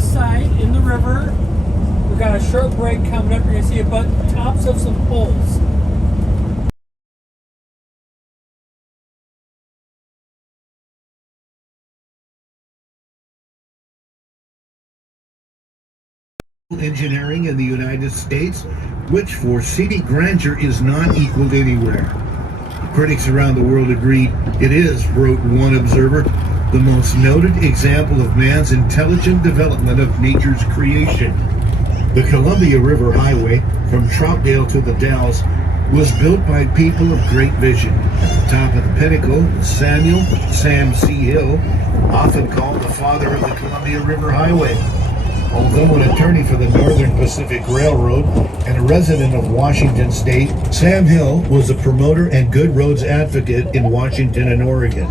this side in the river. We got a short break coming up. You're gonna see tops of some poles. Engineering in the United States, which for scenic grandeur is not equaled anywhere. Critics around the world agreed it is, wrote one observer, the most noted example of man's intelligent development of nature's creation. The Columbia River Highway from Troutdale to the Dalles was built by people of great vision. At the top of the pinnacle was Sam C. Hill, often called the father of the Columbia River Highway. Although an attorney for the Northern Pacific Railroad and a resident of Washington State, Sam Hill was a promoter and good roads advocate in Washington and Oregon.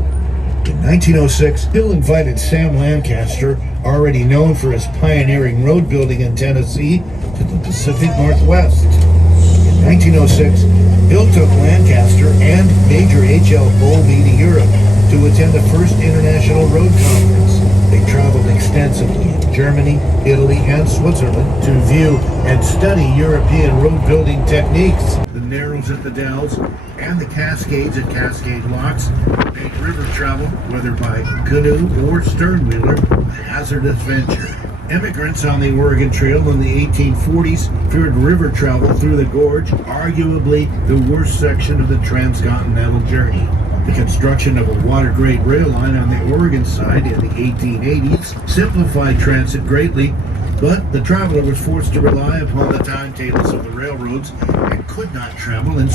In 1906, Hill invited Sam Lancaster, already known for his pioneering road building in Tennessee, to the Pacific Northwest. In 1906, Hill took Lancaster and Major H.L. Bowlby to Europe to attend the first International Road Conference. They traveled extensively in Germany, Italy, and Switzerland to view and study European road building techniques. The Narrows at the Dalles and the Cascades at Cascade Locks made river travel, whether by canoe or sternwheeler, a hazardous venture. Immigrants on the Oregon Trail in the 1840s feared river travel through the gorge, arguably the worst section of the transcontinental journey. The construction of a water-grade rail line on the Oregon side in the 1880s simplified transit greatly, but the traveler was forced to rely upon the timetables of the railroads and could not travel in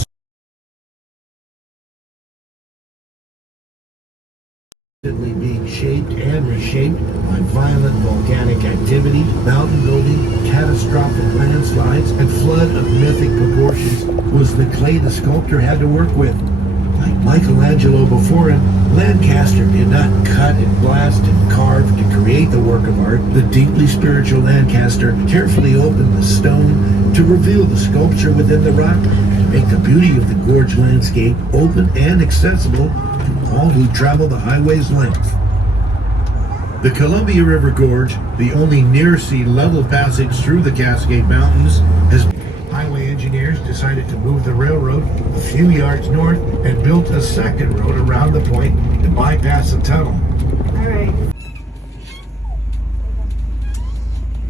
being shaped and reshaped by violent volcanic activity, mountain building, catastrophic landslides, and flood of mythic proportions was the clay the sculptor had to work with. Like Michelangelo before him, Lancaster did not cut and blast and carve to create the work of art. The deeply spiritual Lancaster carefully opened the stone to reveal the sculpture within the rock, to make the beauty of the gorge landscape open and accessible to all who travel the highway's length. The Columbia River Gorge, the only near sea level passage through the Cascade Mountains, has highway engineers decided to move the railroad a few yards north and built a second road around the point to bypass the tunnel. All right.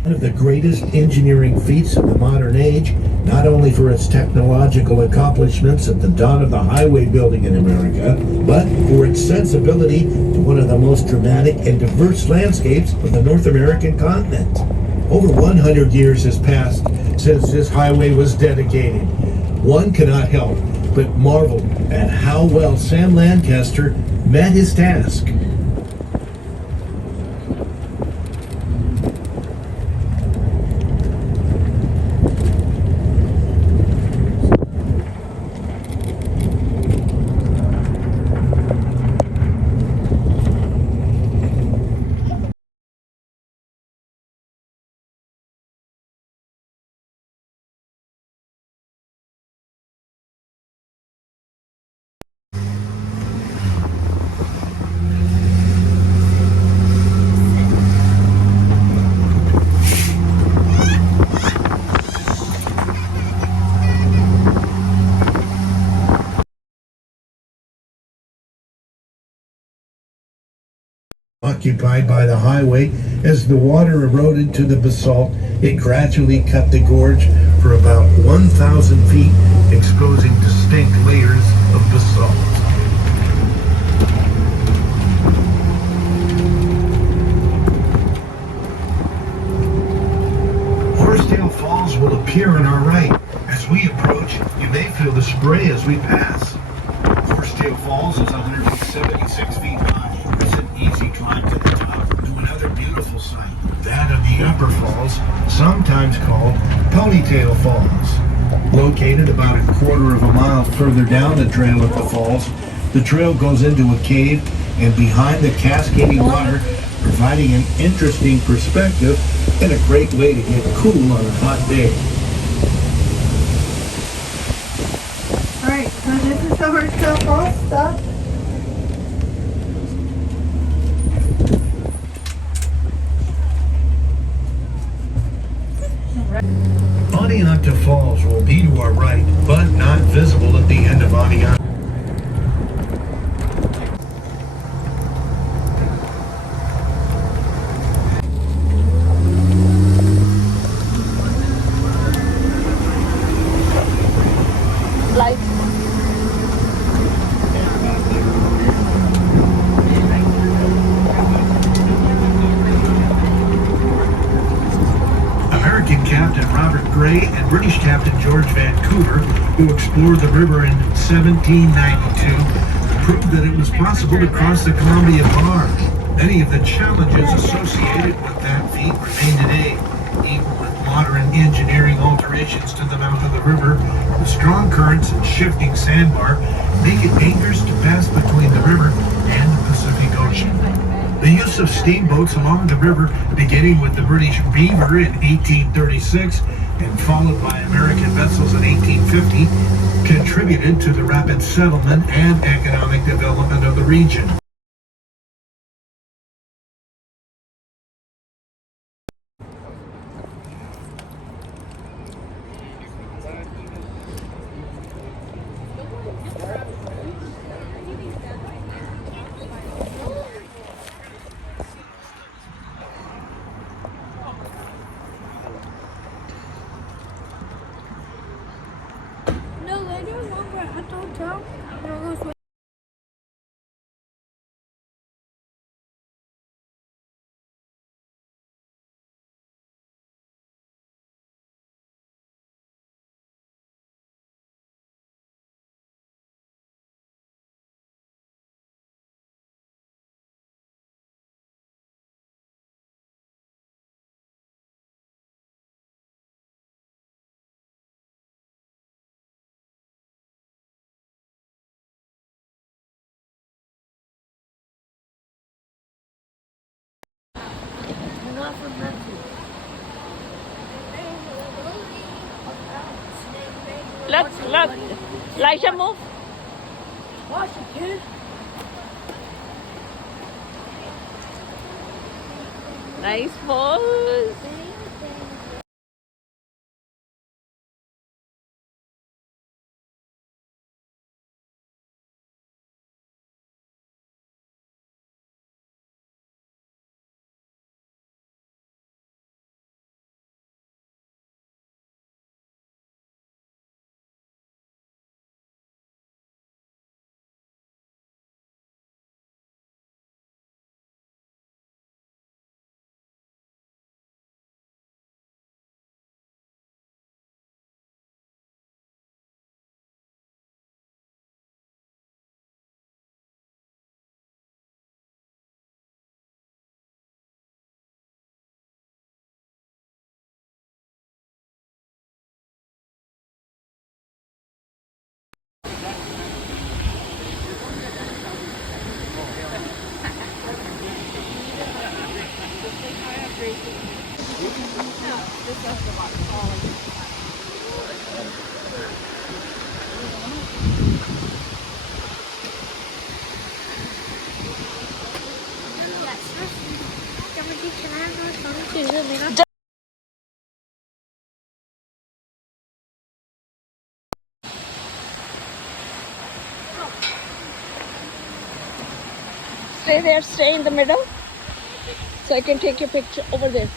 One of the greatest engineering feats of the modern age, not only for its technological accomplishments at the dawn of the highway building in America, but for its sensibility to one of the most dramatic and diverse landscapes of the North American continent. Over 100 years has passed since this highway was dedicated. One cannot help but marvel at how well Sam Lancaster met his task. Occupied by the highway, as the water eroded to the basalt, it gradually cut the gorge for about 1,000 feet, exposing distinct layers of basalt. Horsetail Falls will appear on our right. As we approach, you may feel the spray as we pass. Horsetail Falls is 176 feet high. It's an easy climb to the top to another beautiful sight, that of the Upper Falls, sometimes called Ponytail Falls. Located about a quarter of a mile further down the trail at the falls, the trail goes into a cave and behind the cascading water, providing an interesting perspective and a great way to get cool on a hot day. Alright, so this is the Horsetail Falls stuff. Oneonta Falls will be to our right, but not visible at the end of Oneonta. American Captain Robert Gray and British Captain George Vancouver, who explored the river in 1792, proved that it was possible to cross the Columbia Bar. Many of the challenges associated with that feat remain today. Even with modern engineering alterations to the mouth of the river, the strong currents and shifting sandbar make it dangerous to pass between the river and the Pacific Ocean. The use of steamboats along the river, beginning with the British Beaver in 1836 and followed by American vessels in 1850, contributed to the rapid settlement and economic development of the region. No, later we're at the hotel. We'll go Look, Lisha, move. Washington. Nice pose. Stay there, stay in the middle, so I can take your picture over there.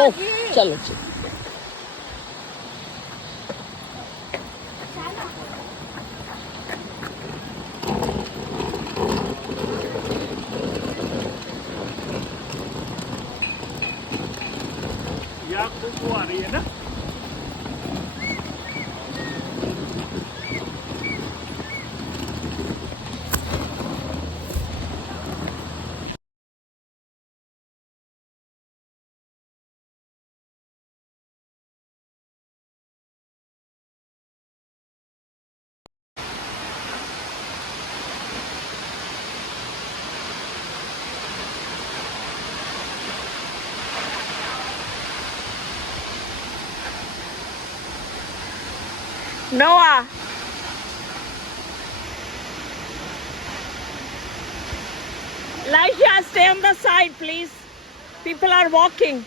Oh, चलो जी. या खुशबू आ रही है ना। Noah. Elijah, stay on the side, please. People are walking.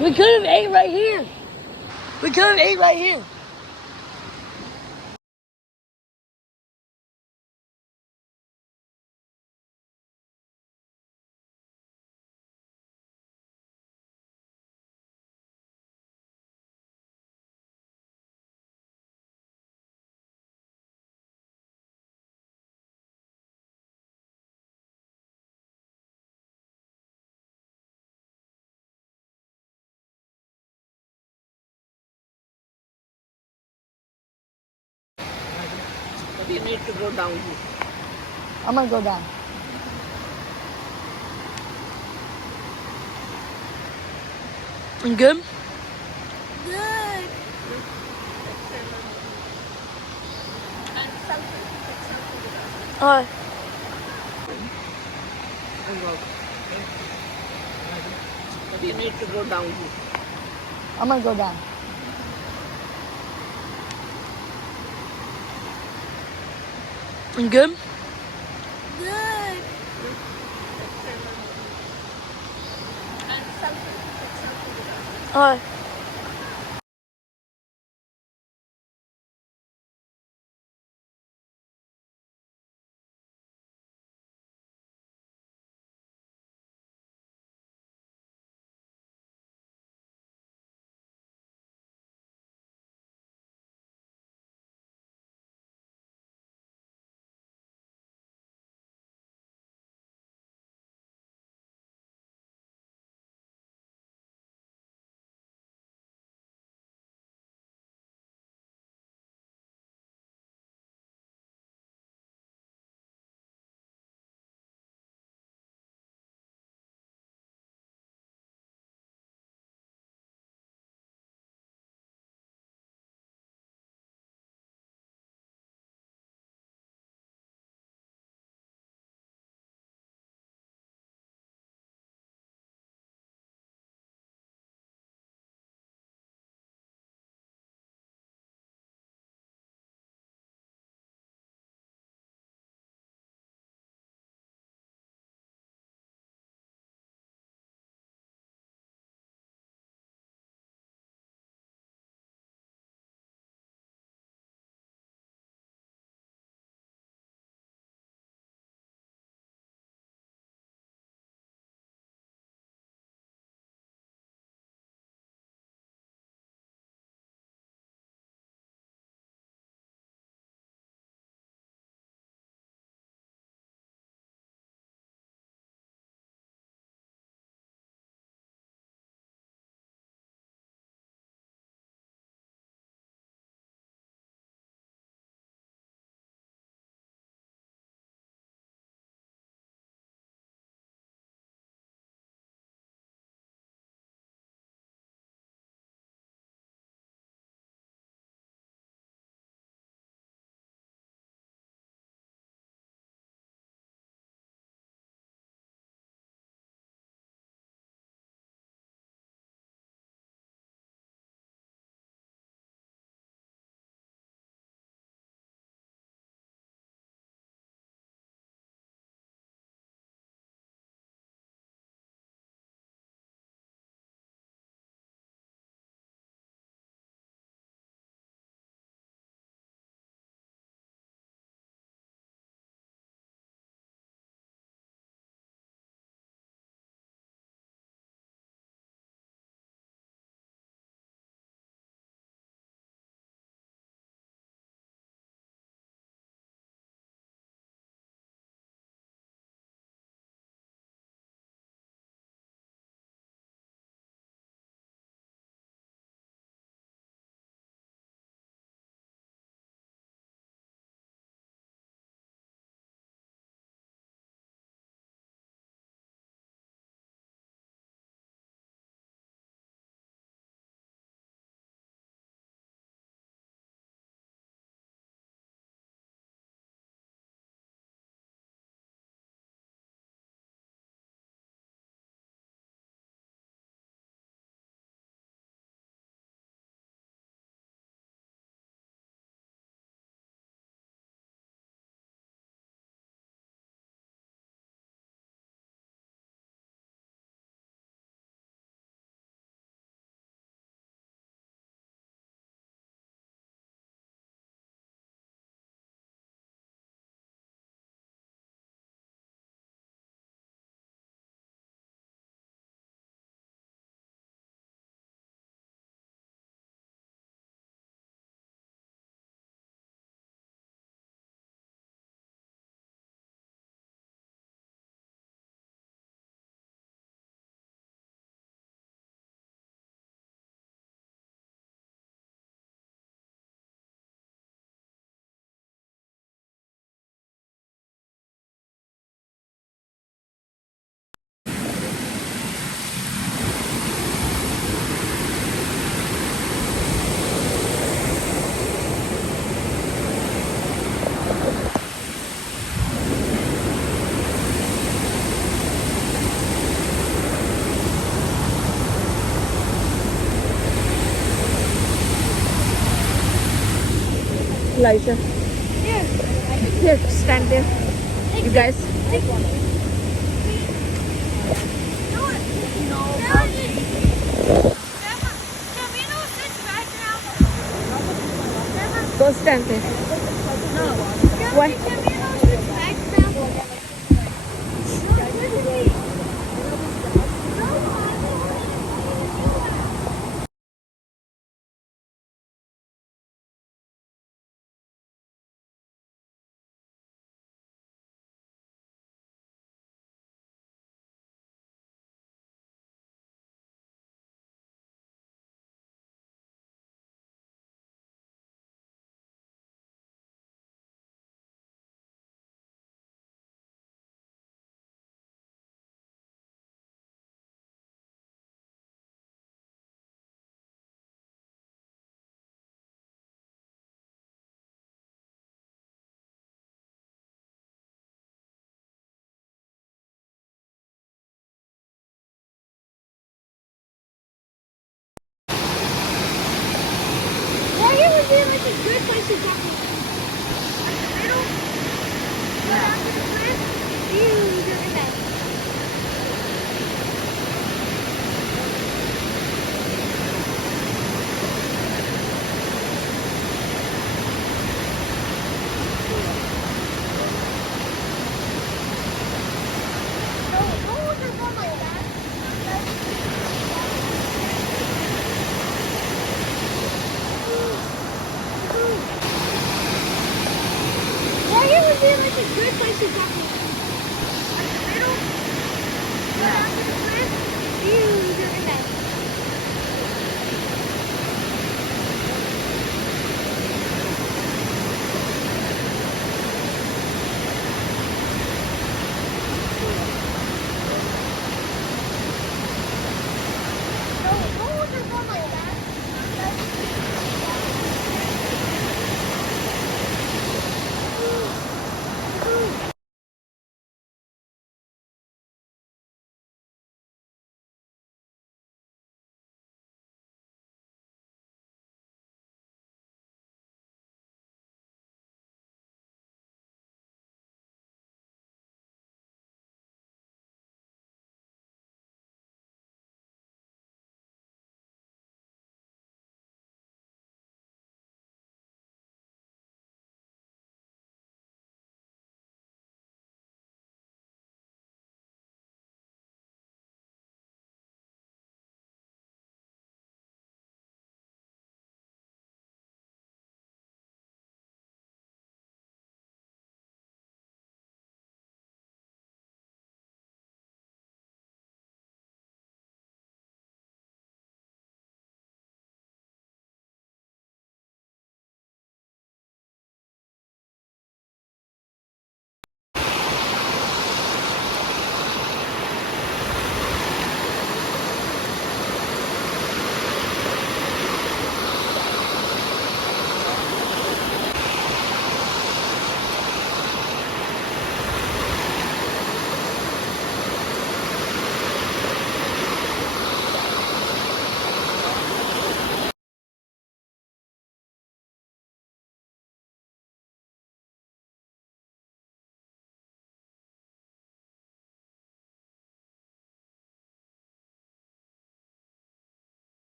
We could have ate right here. We could have ate right here. You need to go down here. I'm gonna go down. You good? Good. Alright. You need to go down here. I'm gonna go down. You good? Good. Alright. Elijah. Here, stand there. You guys. Go stand there. Why? It would be like a good place to talk about. After the cliff, huge riverbed. No one's ever gone like that. It would be like a good place to talk about.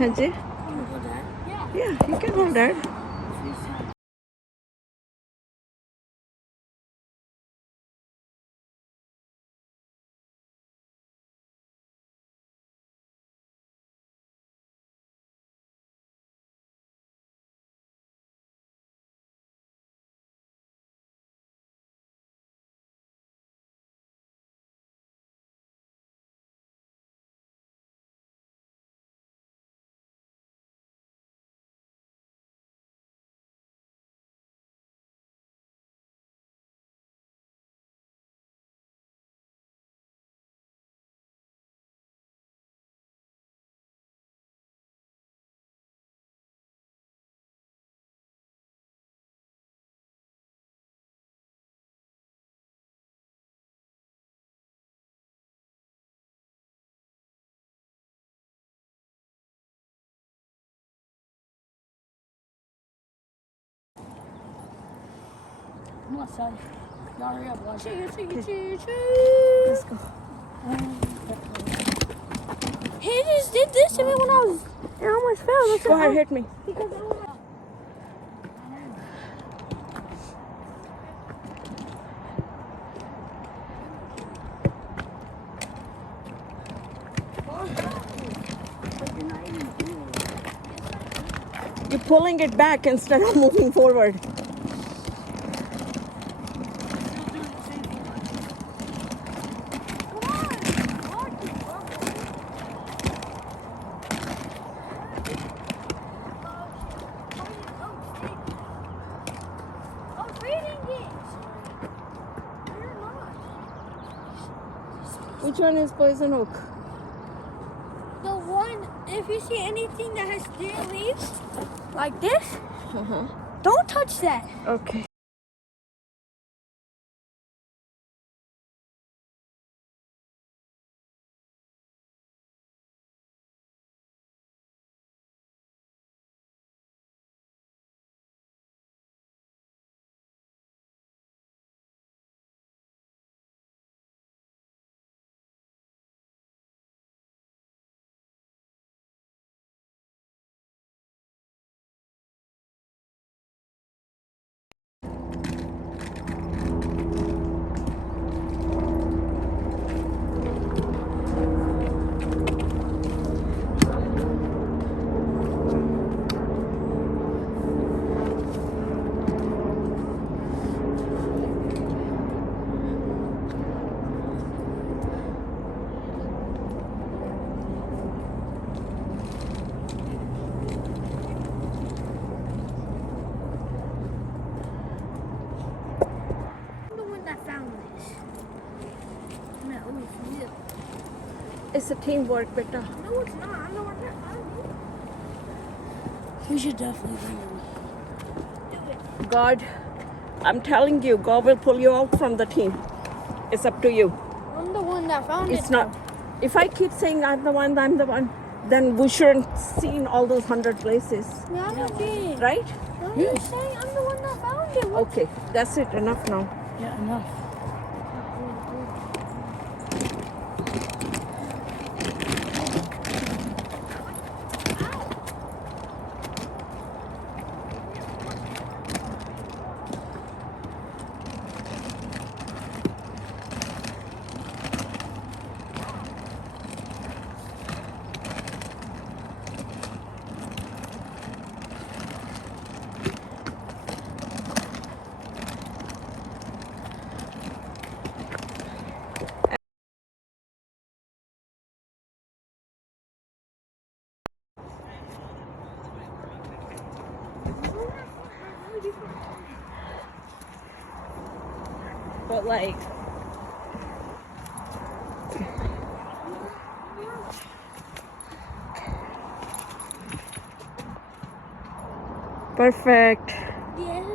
Hanji? Can you hold that? Yeah. Yeah, you can hold that. Come on, son. Y'all hurry up. Watch it. Let's go. He just did this to me when I was. I almost fell. Go ahead, hit me. Because I was. You're pulling it back instead of moving forward. Which one is poison oak? The one, if you see anything that has thin leaves, like this, don't touch that. Okay. I'm the one that found this. No, it's you. It's a teamwork, beta. No, it's not. I'm the one that found it. We should definitely bring him. Do it. God, I'm telling you, God will pull you out from the team. It's up to you. I'm the one that found it. It's not. If I keep saying I'm the one, then we shouldn't seen all those 100 places, Yeah, I'm not being. right? I'm just saying I'm the one that found it. What? Okay, that's it. Enough now. Yeah, enough. But like, perfect. Yeah.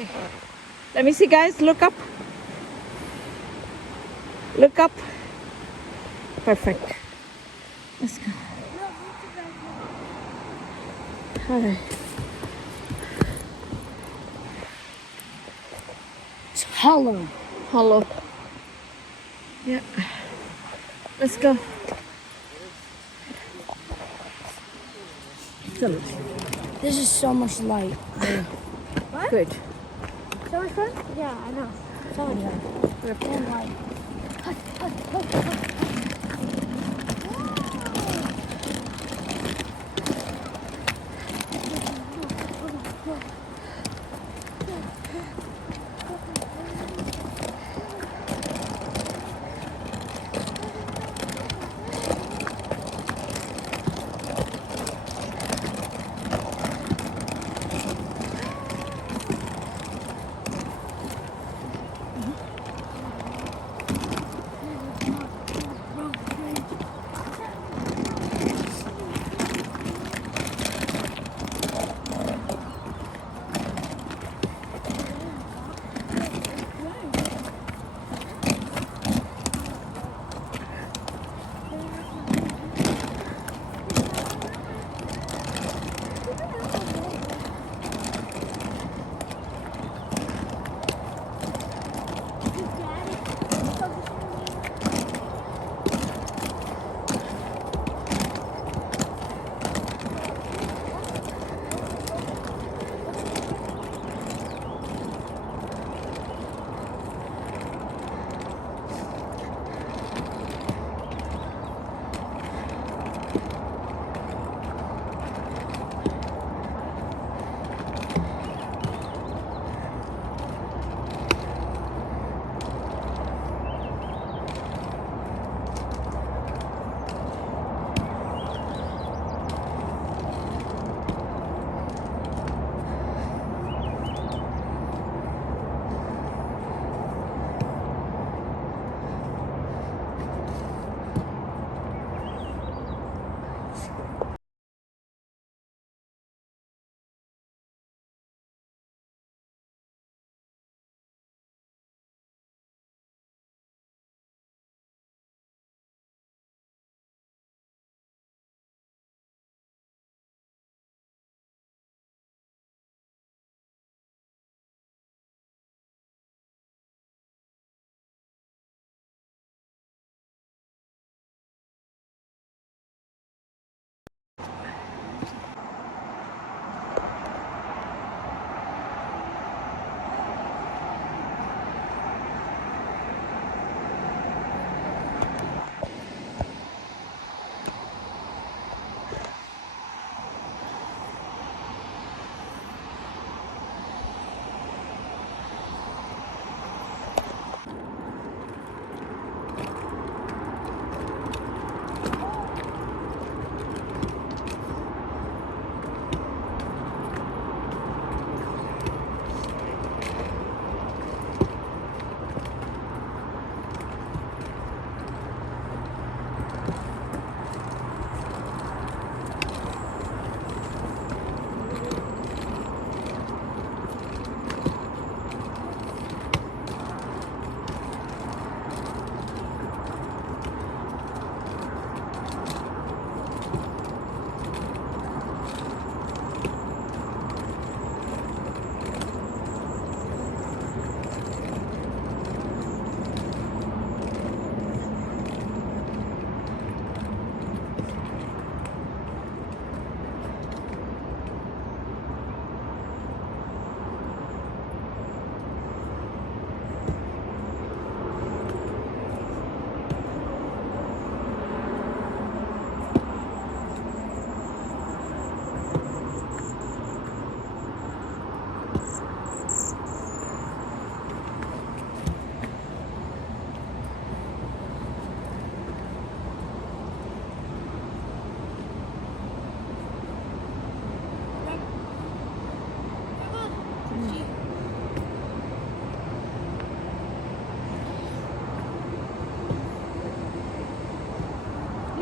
Okay. Let me see, guys. Look up. Look up. Perfect. Let's go. All right. It's hollow. Hollow. Yeah. Let's go. This is so much light. Good. So much fun? Yeah, I know. So much fun. And light.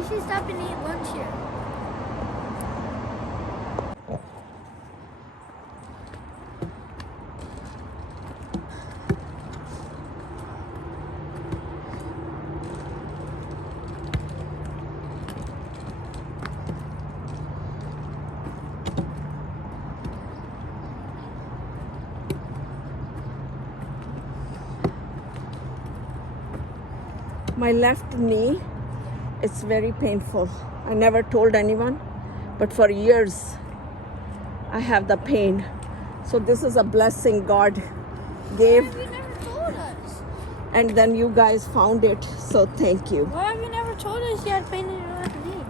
should stop and eat lunch here. my left knee, it's very painful. I never told anyone, but for years I have the pain. So this is a blessing God gave, Why have you never told us? and then you guys found it, so thank you. Why have you never told us you had pain in your left knee?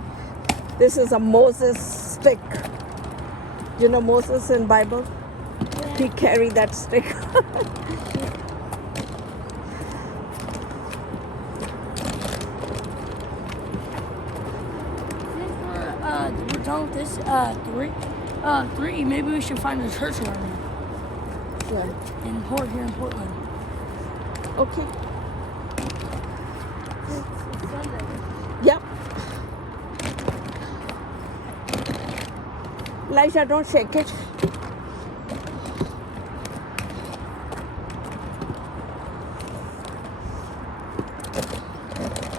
This is a Moses stick. You know Moses in Bible? He carried that stick. We're done with this three. Maybe we should find a church around here here in Portland. Okay. Yep. Elijah, don't shake it.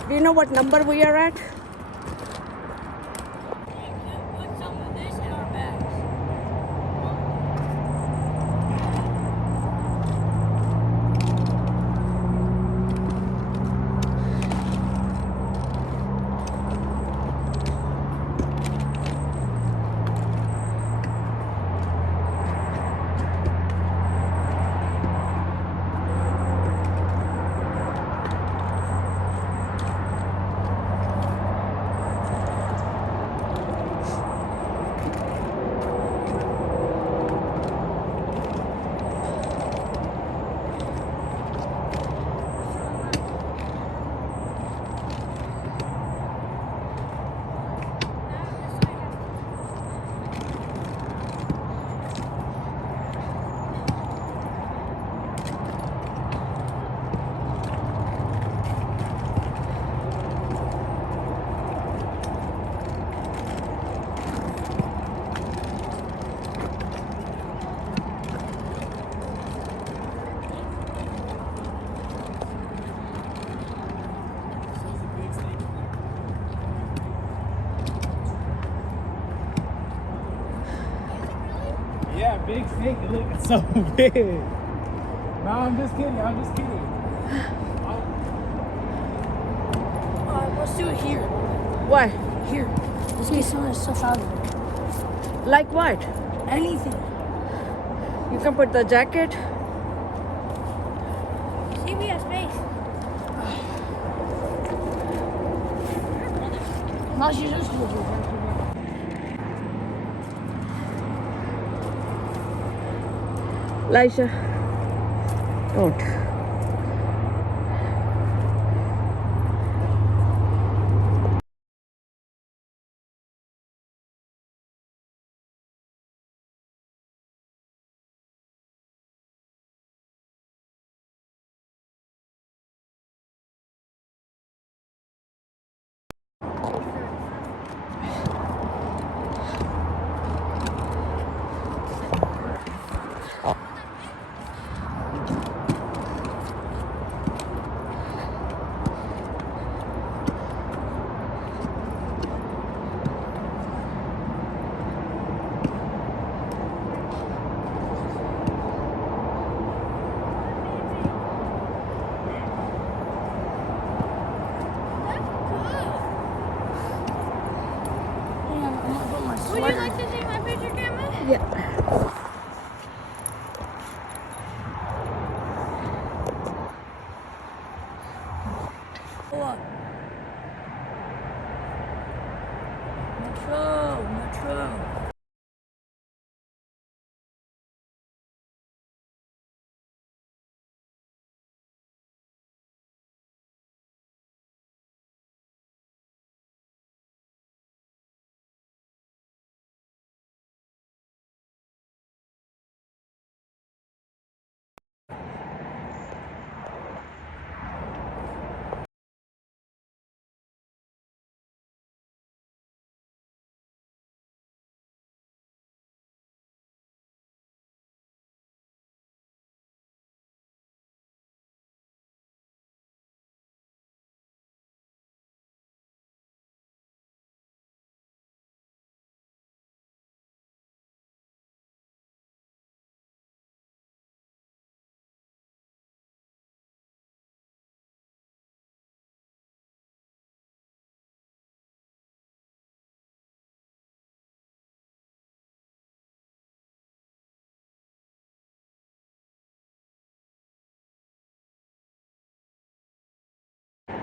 Do you know what number we are at? Put some of this in our bags. Yeah, big snake. Look, it's so big. No, I'm just kidding. I'm just kidding. Let's do it here. What? Here. Let's get some of this stuff out of there. Like what? Anything. You can put the jacket. See, we have space. Now she just do it. Elijah, don't. Would you like to take my picture, Grandma? Yeah. Metro.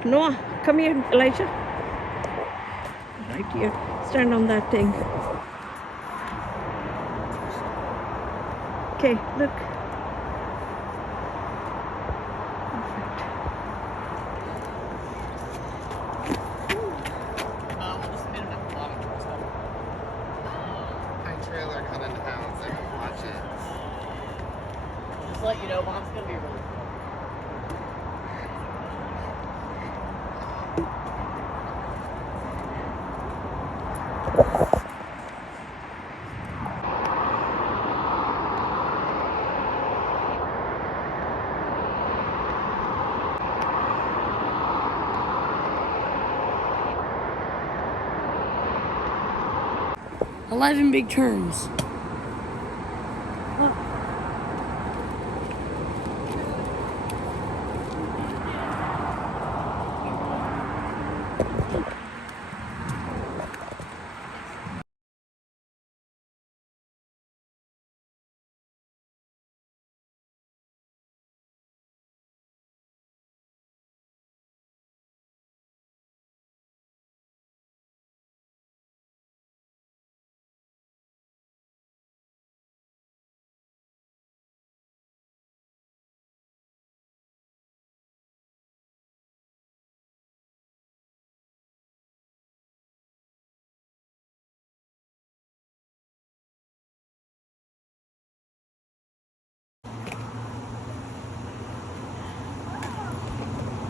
Noah, come here, Elijah. Right here. Stand on that thing. Okay, look. Perfect. We just made enough vlog stuff. My trailer got into town, so I can watch it. Just to let you know, Mom's gonna be really cool. $11 big turns.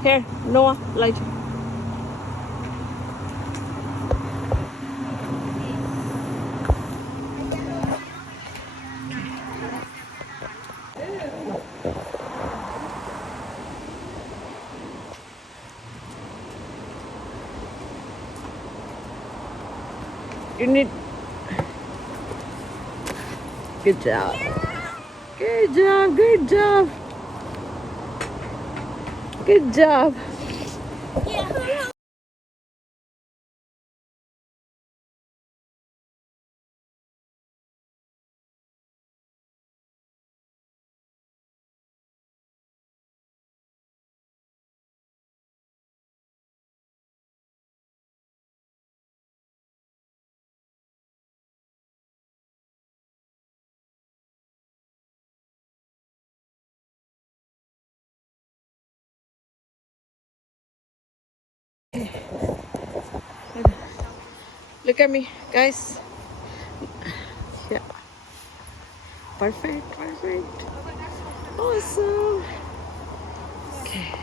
Here, Noah, Elijah. You need. Good job. Good job. Good job. Good job. Yeah. Look at me, guys. Yeah. Perfect. Perfect. Awesome. Okay.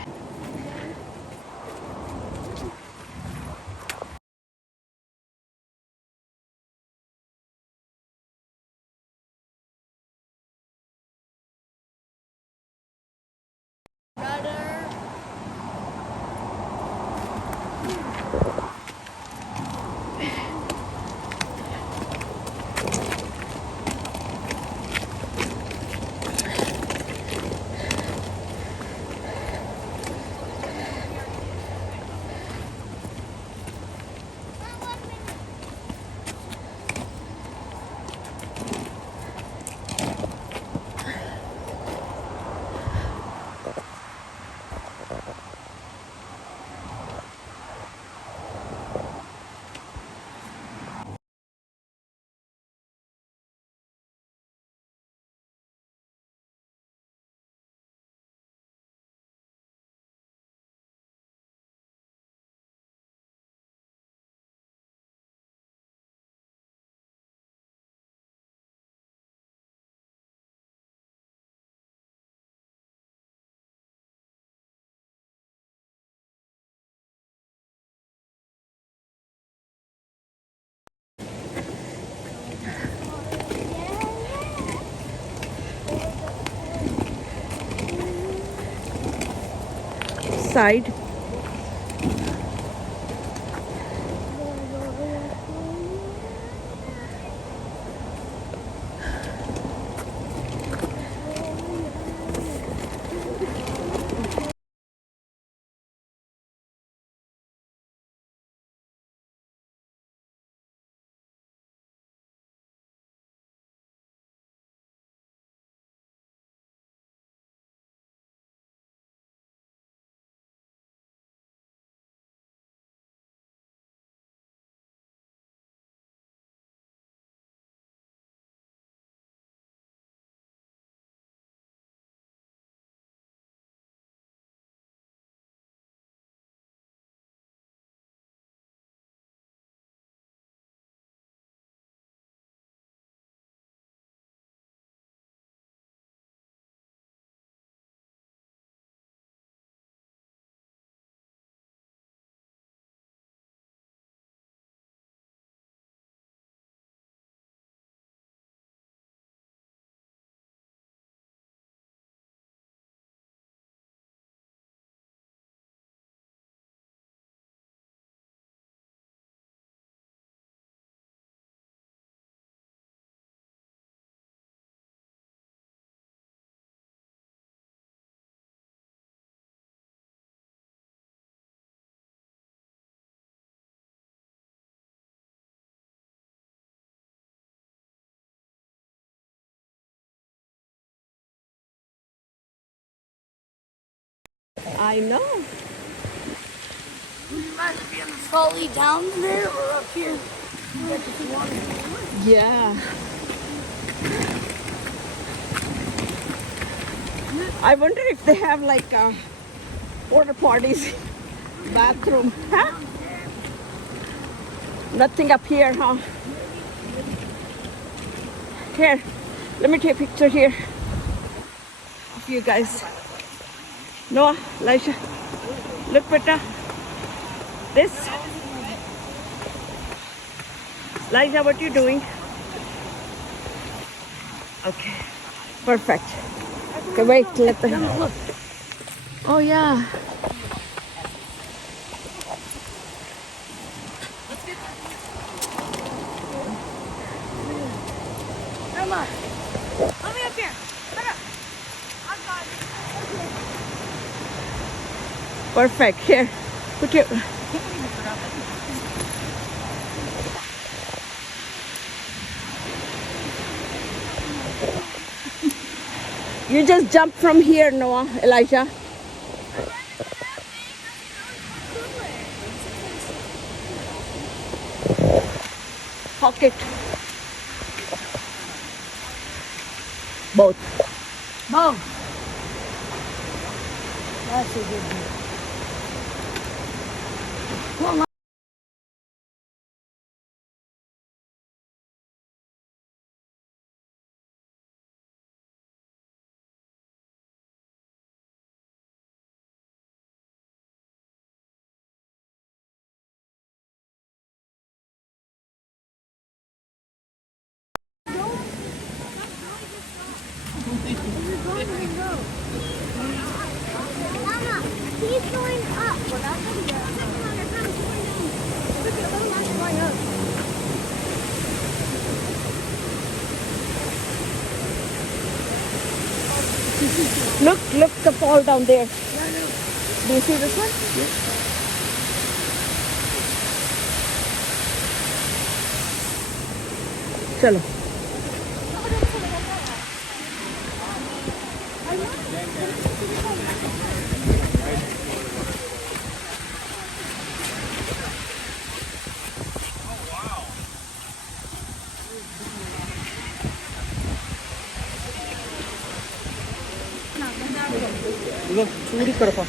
Side. I know. Would you rather be on the trolley down there or up here? Yeah. I wonder if they have like water parties, bathroom, huh? Nothing up here, huh? Here, let me take a picture here of you guys. Noah, Elisha, look, Britta. This. Elisha, what are you doing? Okay, perfect. Okay, wait, let the... Oh, yeah. Grandma, let me up here. Come up. I got it. Perfect. Here, put your... You just jump from here, Noah, Elijah. Pocket. Both. Both. That's a good deal. Well, Mama, he's going up. Well, that's what he does. They're kind of going down. Look at little man going up. Look the fall down there. Do you see this one? Yes. Chalo. 이거 우리 거로 봐.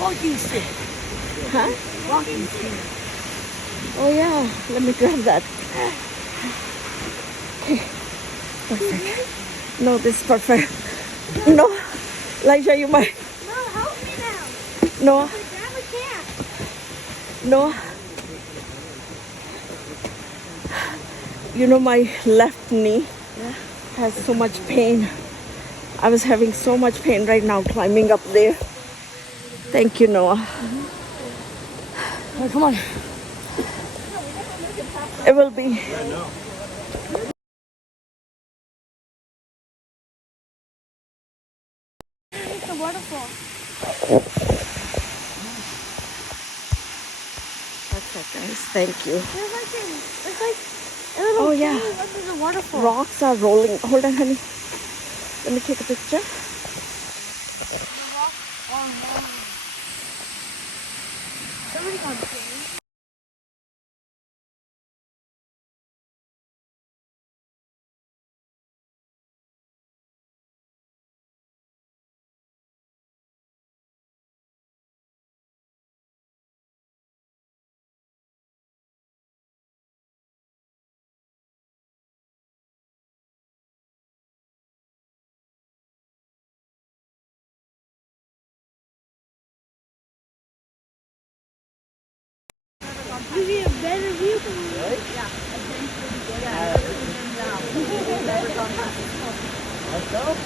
walking stick. Huh? Walking stick. Oh yeah, let me grab that. Okay, perfect. No, this is perfect. No, Elijah, you might. No, help me now. No, Grab a can. no. You know, my left knee has so much pain. I was having so much pain right now climbing up there. Thank you, Noah. Oh, come on. It will be. It's a waterfall. Perfect, guys. Thank you. There's like a little Oh, yeah. cave under the waterfall. Rocks are rolling. Hold on, honey. Let me take a picture. Oh no. Somebody got big. You get a better view from here. Yeah. Let's go.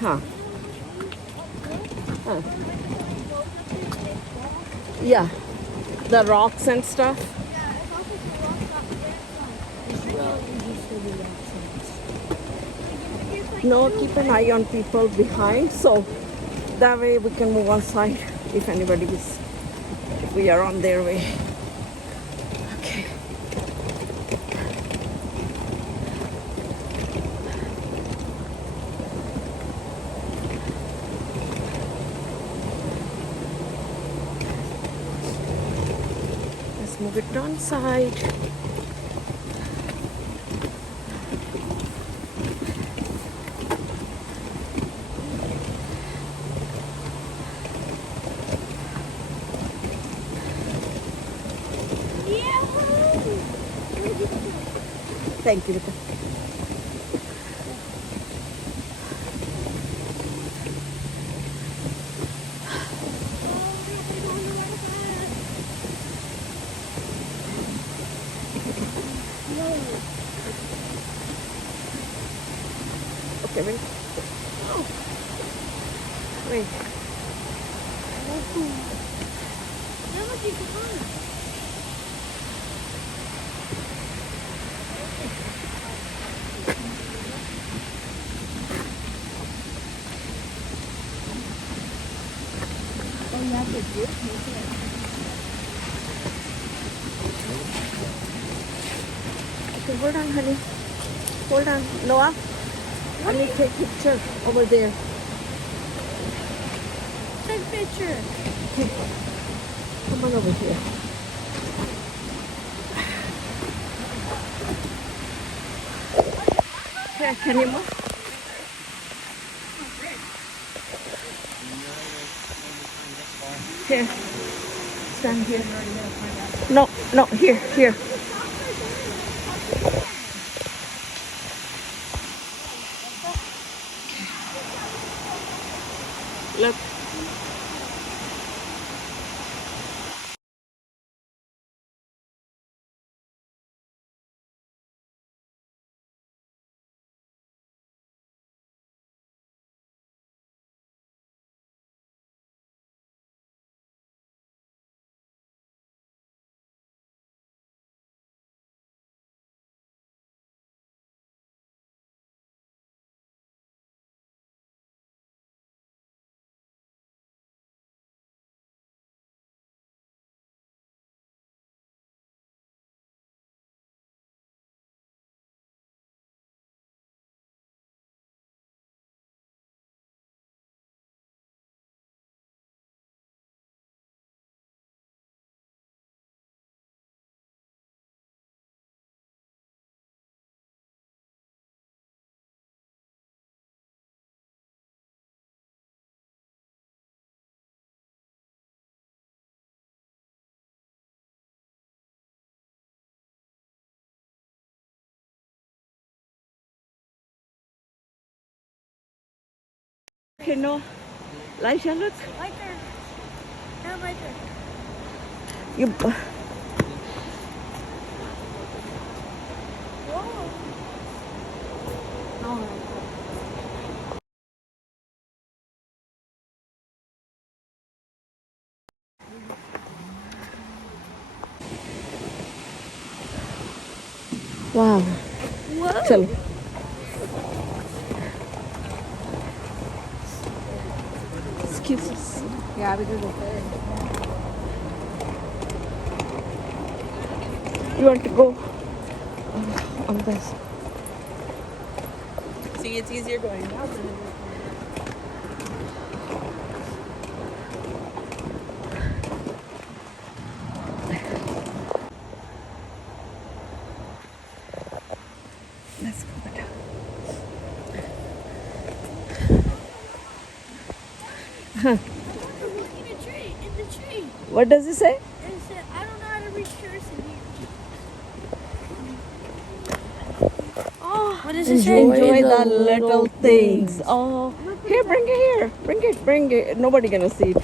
Huh. Huh. Yeah. The rocks and stuff. No, keep an eye on people behind, so that way we can move on side if anybody is, if we are on their way. Okay. Let's move it on side. Thank you. Vika. Okay, wait. Wait. Okay, hold on, honey. Hold on. Noah, let me take a picture over there. Take picture. Okay. Come on over here. Okay, can you move? Here. Stand here. No, no, here. Look. Okay, no. Laisha, look. Right there. Yeah, right there. You. Wow. Whoa. Chalo. Excuse us. Yeah, because of it. You want to go on this? See, it's easier going down than it is. Let's go down. In the tree. In the tree. What does it say? It said, I don't know how to reach cursor here. Oh, what does it say? Enjoy the little things. Oh, here, bring it here. Bring it. Nobody gonna see it.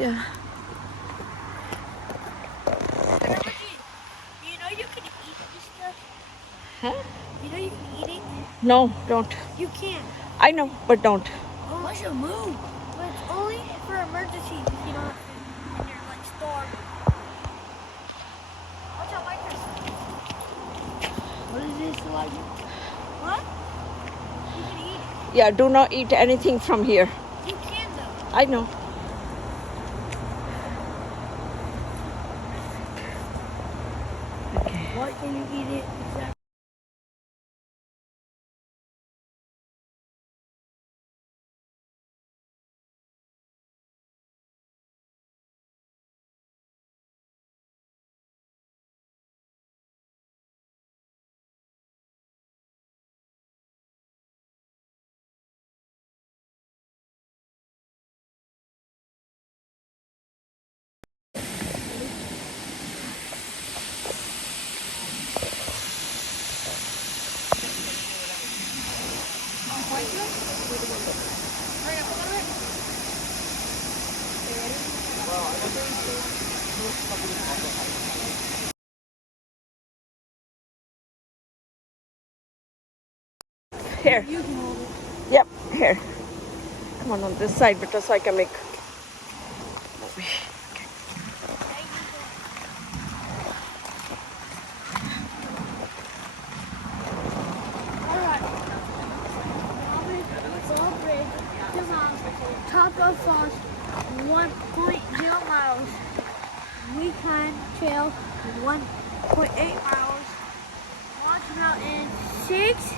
Yeah. You know you can eat this stuff? Huh? You know you can eat it? No, don't. You can. I know, but don't. Why should move? But it's only for emergencies if you don't have food and you're like starving. Watch out, Micah. What is this like? What? You can eat it. Yeah, do not eat anything from here. You can though. I know. Why can you eat it? Exactly. Here. Yep, here. Come on this side because I can make. Top of Falls, 1.0 miles. We climb trail, 1.8 miles. Launch Mountain, 6.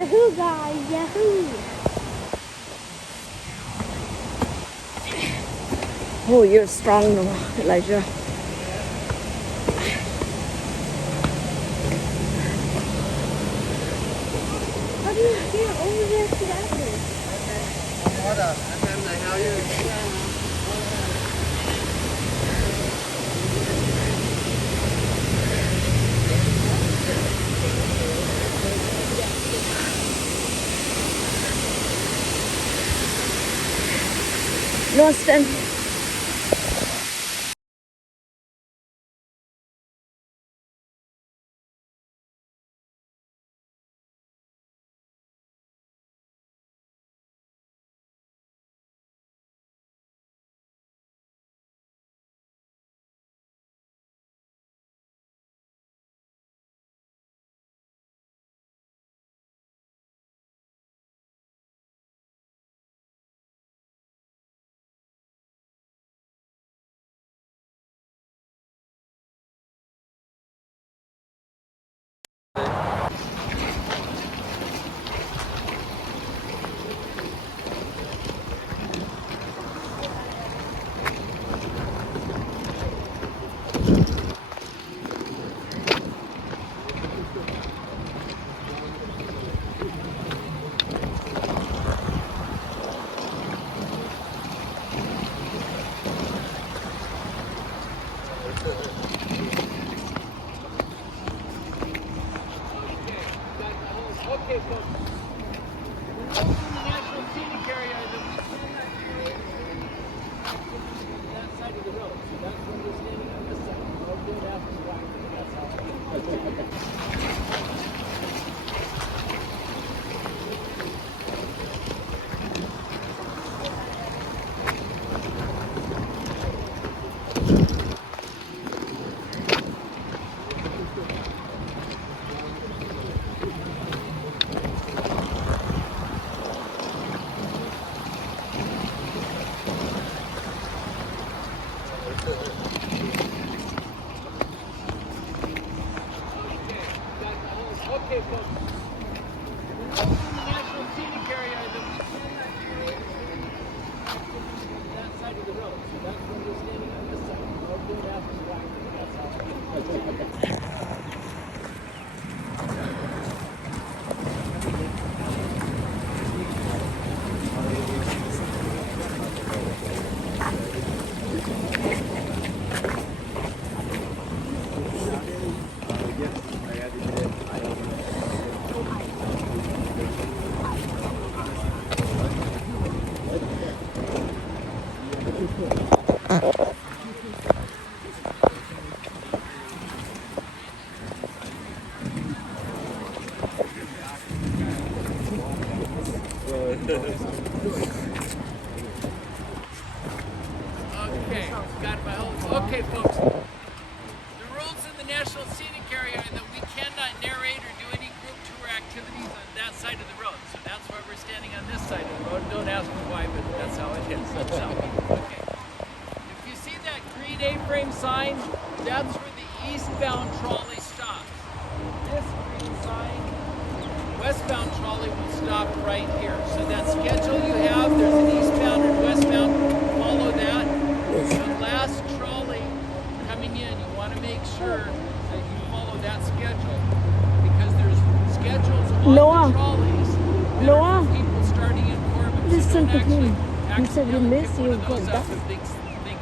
Yahoo, guys, Yahoo! Oh, you're strong, Elijah. How do you get over there to that place? No, stand. Okay, folks. We're in the National Scenic Area that we cannot create that side of the road. So that's when we're standing on this side. The road goes after the right, that's how. Okay, folks. We're in the National Scenic Area that we cannot create that side of the road. So that's when we're standing on this side. The road goes after the right, that's how. Okay, got my whole. Okay, folks. The rules in the National Scenic Area are that we cannot narrate or do any group tour activities on that side of the road. So that's why we're standing on this side of the road. Don't ask me why, but that's how it is. That's how. Okay. If you see that green A-frame sign, that's where the eastbound trolley stops. This green sign, westbound trolley will stop right here. So that schedule you have, there's an eastbound and westbound. Follow that. The last trolley coming in, you want to make sure that you follow that schedule because there's schedules on Noah. the trolleys that Noah. are for people starting in Corbin. Listen to actually, him. You said you miss pick one you of those go up back. and think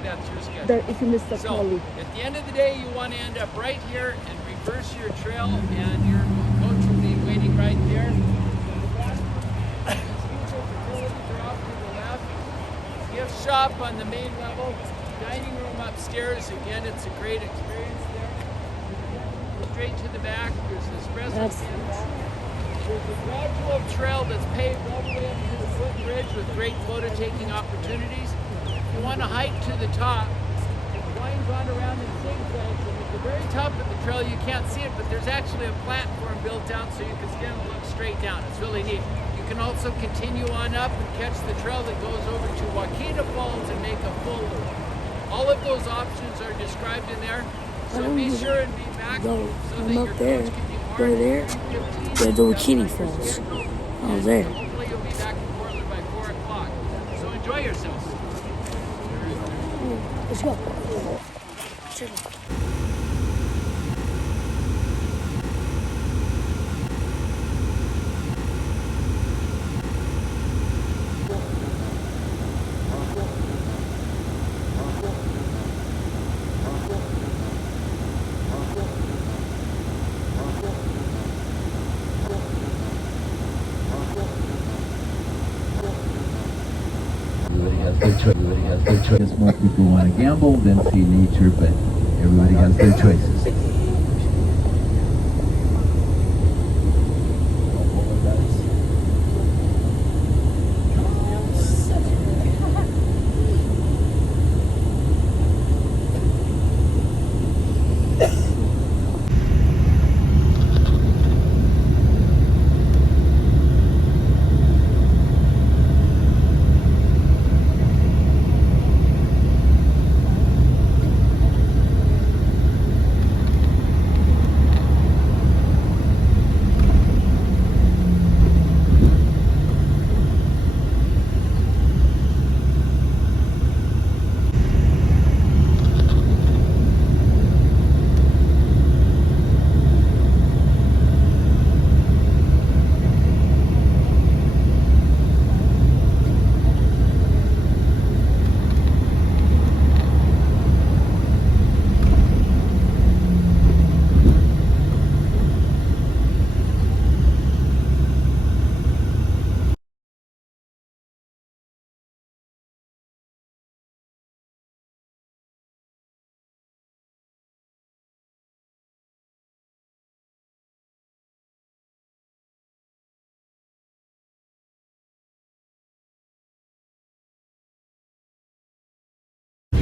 that's your schedule. If you miss the So, trolley. at the end of the day, you want to end up right here and reverse your trail, and your coach will be waiting right there. Gift shop on the main level, dining room upstairs. Again, it's a great experience there. Straight to the back, there's espresso stands. There's a gradual trail that's paved all the way up to the footbridge with great photo taking opportunities. If you want to hike to the top, it winds on around in zigzags, and at the very top of the trail you can't see it, but there's actually a platform built out so you can stand and look straight down. It's really neat. You can also continue on up and catch the trail that goes over to Waterfalls and make a full loop. All of those options are described in there, so be sure and be back so that your coach can be marked. Go there. There's the Waterfalls. I was there. Hopefully you'll be back in Portland by 4 o'clock. So enjoy yourselves. Let's go. Everybody has their choice. More people want to gamble than see nature, but everybody has their choices.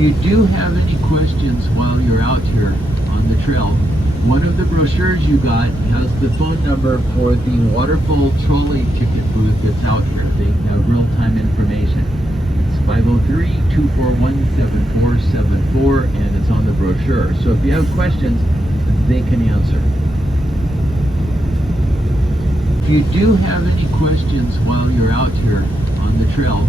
you do have any questions while you're out here on the trail, one of the brochures you got has the phone number for the Waterfall trolley ticket booth that's out here. They have real-time information. It's 503-241-7474, and it's on the brochure. So if you have questions, they can answer. If you do have any questions while you're out here on the trail,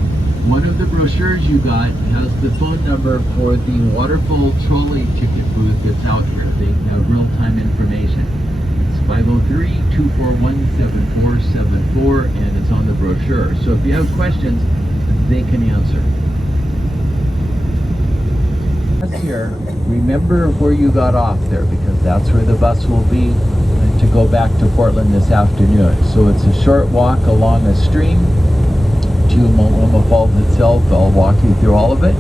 one of the brochures you got has the phone number for the Waterfall trolley ticket booth that's out here. They have real-time information. It's 503-241-7474, and it's on the brochure. So if you have questions, they can answer. Here, remember where you got off there, because that's where the bus will be to go back to Portland this afternoon. So it's a short walk along a stream to Multnomah Falls itself. I'll walk you through all of it,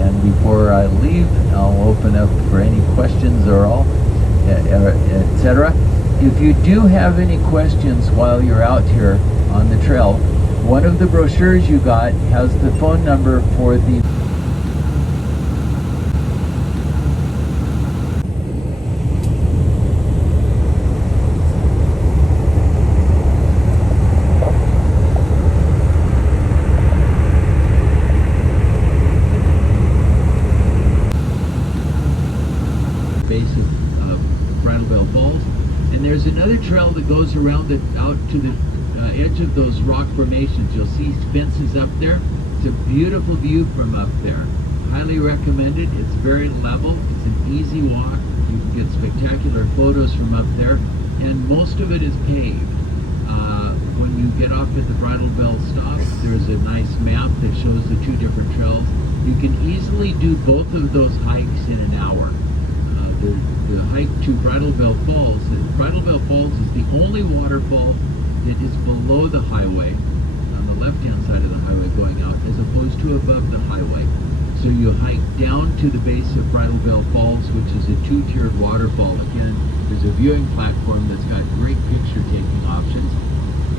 and before I leave, I'll open up for any questions or all, etc. If you do have any questions while you're out here on the trail, one of the brochures you got has the phone number for the base of Bridal Falls, and there's another trail that goes around it out to the edge of those rock formations. You'll see fences up there. It's a beautiful view from up there. Highly recommended. It's very level. It's an easy walk. You can get spectacular photos from up there, and most of it is paved. When you get off at the Bridal Bell stop, there's a nice map that shows the two different trails. You can easily do both of those hikes in an hour. The hike to Bridal Bell Falls is the only waterfall that is below the highway, on the left-hand side of the highway going out, as opposed to above the highway. So you hike down to the base of Bridal Bell Falls, which is a two-tiered waterfall. Again, there's a viewing platform that's got great picture-taking options.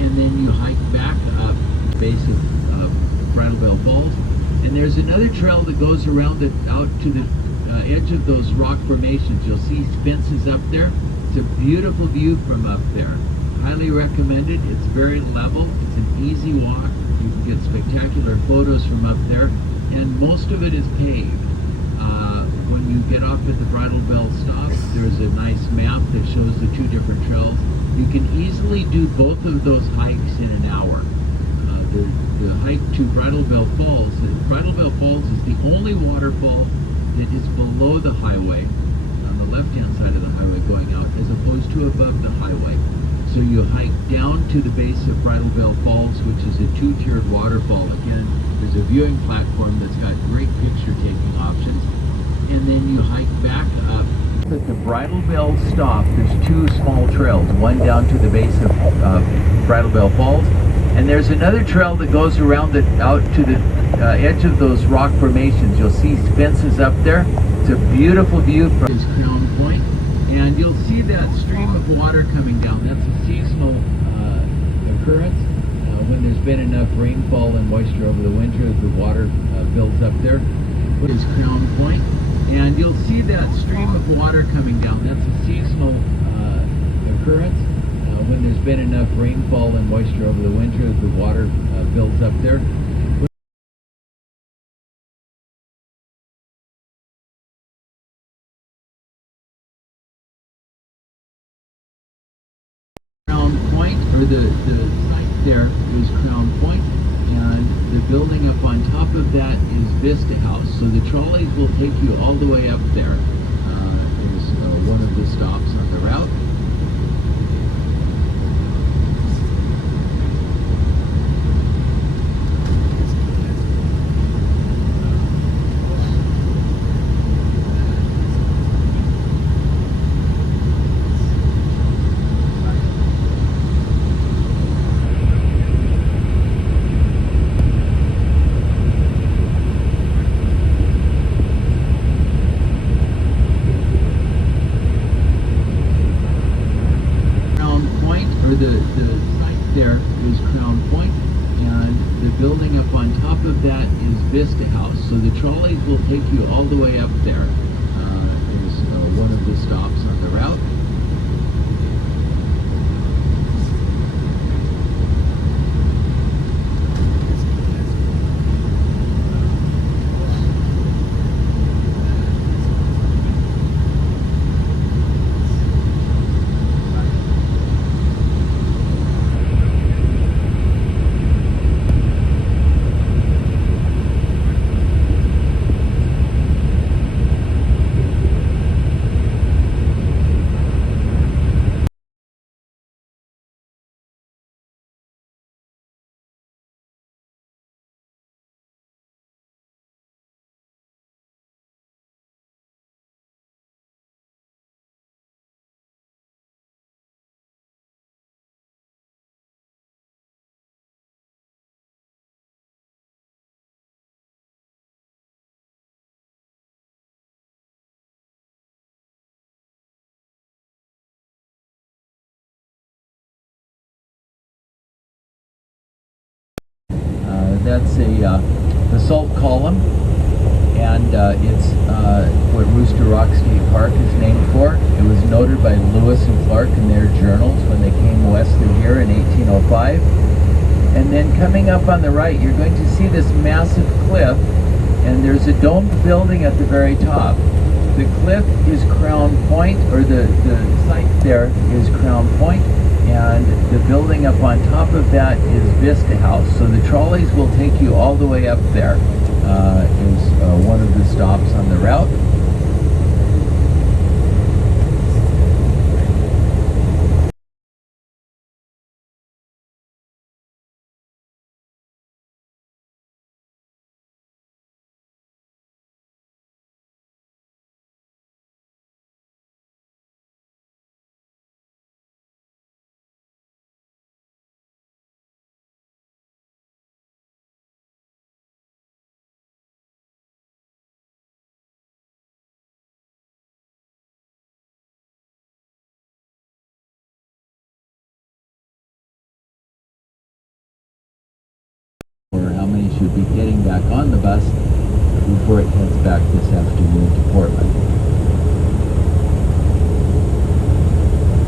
And then you hike back up the base of Bridal Bell Falls. And there's another trail that goes around it out to the edge of those rock formations. You'll see fences up there. It's a beautiful view from up there. Highly recommended. It's very level. It's an easy walk. You can get spectacular photos from up there, and most of it is paved. When you get off at the Bridal Bell stop, there's a nice map that shows the two different trails. You can easily do both of those hikes in an hour. The hike to Bridal Bell Falls is the only waterfall that is below the highway, on the left-hand side of the highway going out, as opposed to above the highway. So you hike down to the base of Bridal Bell Falls, which is a two-tiered waterfall. Again, there's a viewing platform that's got great picture-taking options. And then you hike back up. At the Bridal Bell stop, there's two small trails, one down to the base of Bridal Bell Falls, and there's another trail that goes around it out to the edge of those rock formations. You'll see fences up there. It's a beautiful view from this Crown Point, and you'll see that stream of water coming down. That's a seasonal occurrence. When there's been enough rainfall and moisture over the winter, the water builds up there. This Crown Point, and you'll see that stream of water coming down. That's a seasonal occurrence. When there's been enough rainfall and moisture over the winter, the water builds up there. Crown Point, or the site there is Crown Point, and the building up on top of that is Vista House. So the trolleys will take you all the way up there. Is one of the stops on the route. The site there is Crown Point, and the building up on top of that is Vista House. So the trolleys will take you all the way up there. Is one of the stops on the route. That's the salt column, and it's what Rooster Rock State Park is named for. It was noted by Lewis and Clark in their journals when they came west of here in 1805. And then coming up on the right, you're going to see this massive cliff, and there's a domed building at the very top. The cliff is Crown Point, or the site there is Crown Point, and the building up on top of that is Vista House. So the trolleys will take you all the way up there. Is one of the stops on the route. Or how many should be getting back on the bus before it heads back this afternoon to Portland.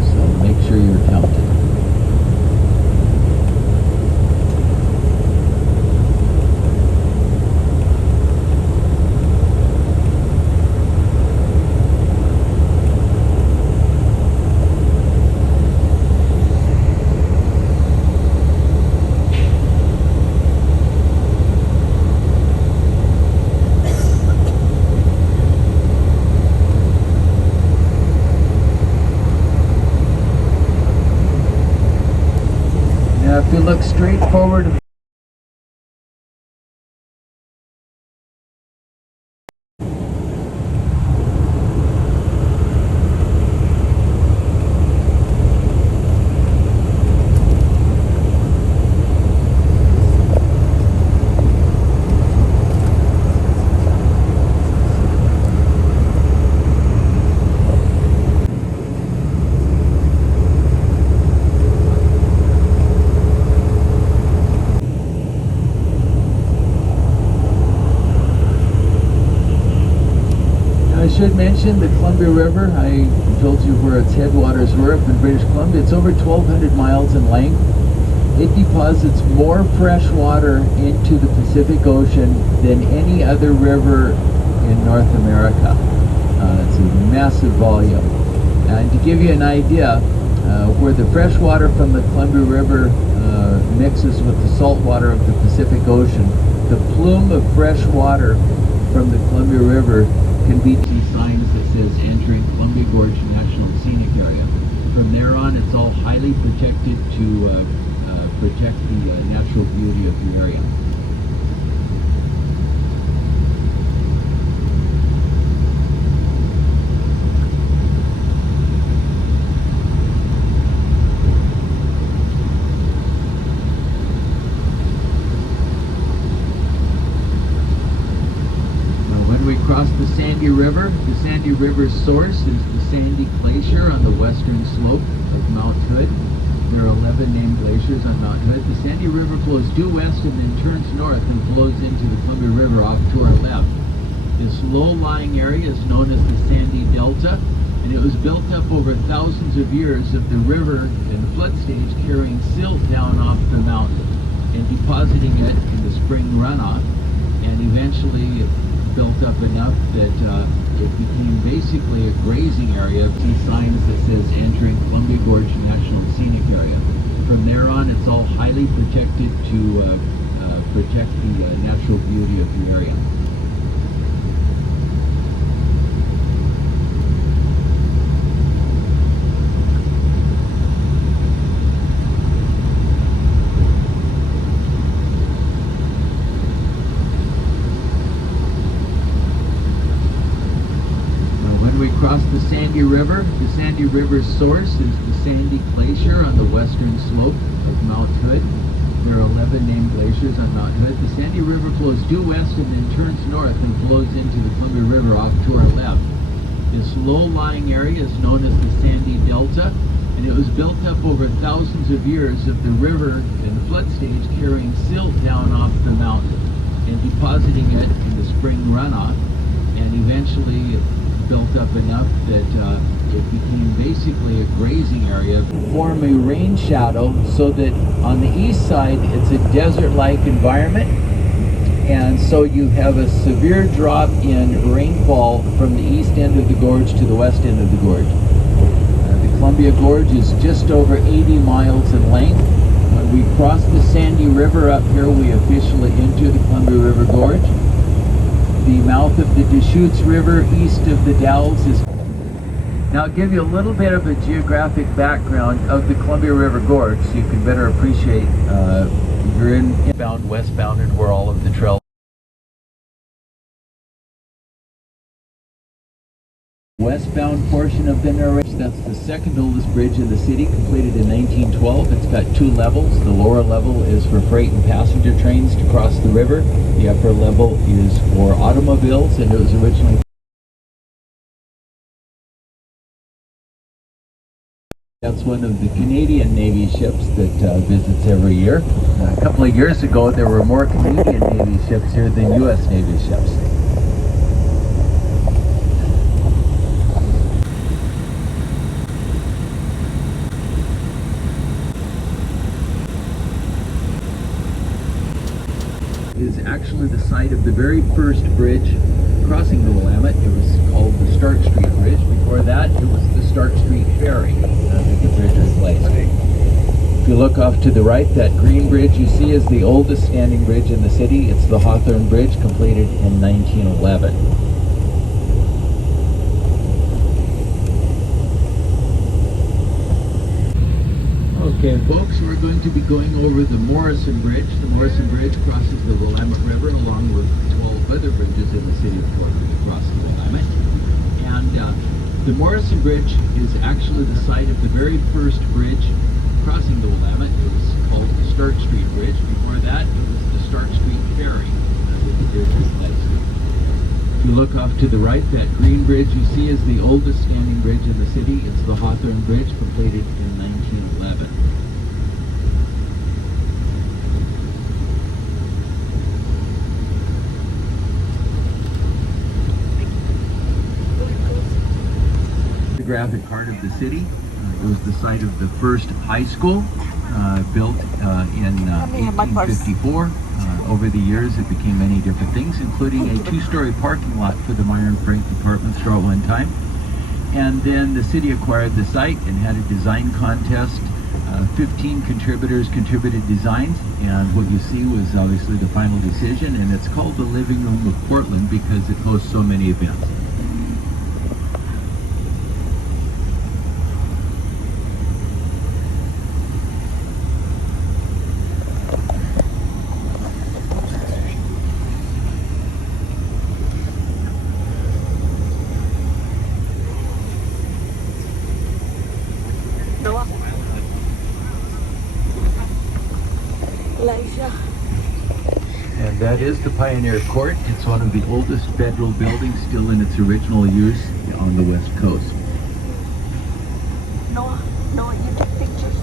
So make sure you're counted. Now if you look straight forward, I should mention the Columbia River. I told you where its headwaters were up in British Columbia. It's over 1,200 miles in length. It deposits more fresh water into the Pacific Ocean than any other river in North America. It's a massive volume. And to give you an idea, where the fresh water from the Columbia River mixes with the salt water of the Pacific Ocean, the plume of fresh water from the Columbia River can be these signs that says entering Columbia Gorge National Scenic Area. From there on, it's all highly protected to protect the natural beauty of the area. When we cross the Sandy River's source is the Sandy Glacier on the western slope of Mount Hood. There are 11 named glaciers on Mount Hood. The Sandy River flows due west and then turns north and flows into the Columbia River off to our left. This low-lying area is known as the Sandy Delta, and it was built up over thousands of years of the river in the flood stage carrying silt down off the mountain and depositing it in the spring runoff, and eventually built up enough that it became basically a grazing area. See signs that says entering Columbia Gorge National Scenic Area. From there on, it's all highly protected to protect the natural beauty of the area. Across the Sandy River. The Sandy River's source is the Sandy Glacier on the western slope of Mount Hood. There are 11 named glaciers on Mount Hood. The Sandy River flows due west and then turns north and flows into the Columbia River off to our left. This low-lying area is known as the Sandy Delta, and it was built up over thousands of years of the river in the flood stage carrying silt down off the mountain and depositing it in the spring runoff, and eventually built up enough that it became basically a grazing area. Form a rain shadow so that on the east side it's a desert-like environment, and so you have a severe drop in rainfall from the east end of the gorge to the west end of the gorge. The Columbia Gorge is just over 80 miles in length. When we cross the Sandy River up here, we officially enter the Columbia River Gorge. The mouth of the Deschutes River east of the Dalles is... Now I'll give you a little bit of a geographic background of the Columbia River Gorge so you can better appreciate you're inbound, westbound, and where all of the trails. Westbound portion of the narration, that's the second oldest bridge in the city, completed in 1912. It's got two levels. The lower level is for freight and passenger trains to cross the river. The upper level is for automobiles, and it was originally... That's one of the Canadian Navy ships that visits every year. A couple of years ago, there were more Canadian Navy ships here than U.S. Navy ships. Is actually the site of the very first bridge crossing the Willamette. It was called the Stark Street Bridge. Before that, it was the Stark Street Ferry that the bridge replaced. If you look off to the right, that green bridge you see is the oldest standing bridge in the city. It's the Hawthorne Bridge, completed in 1911. Okay, folks, we're going to be going over the Morrison Bridge. The Morrison Bridge crosses the Willamette River along with 12 other bridges in the city of Portland across the Willamette. And the Morrison Bridge is actually the site of the very first bridge crossing the Willamette. It was called the Stark Street Bridge. Before that, it was the Stark Street Ferry that the bridge replaced. If you look off to the right, that green bridge you see is the oldest standing bridge in the city. It's the Hawthorne Bridge, completed in 1911. The graphic heart of the city. It was the site of the first high school, built in 1854. Over the years, it became many different things, including a two-story parking lot for the Meyer and Frank department store at one time. And then the city acquired the site and had a design contest. 15 contributors contributed designs, and what you see was obviously the final decision, and it's called the Living Room of Portland because it hosts so many events. And that is the Pioneer Court. It's one of the oldest federal buildings still in its original use on the West Coast. Noah, you take pictures.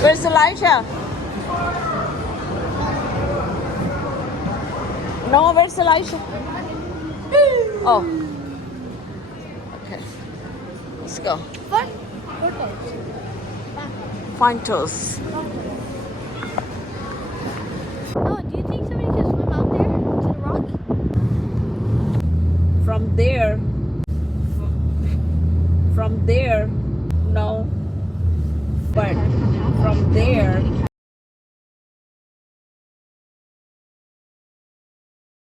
Where's Elijah? No, where's Elijah? Oh. Okay. Let's go. Find toes. Oh, do you think somebody can swim out there to the rock? From there, no. But from there,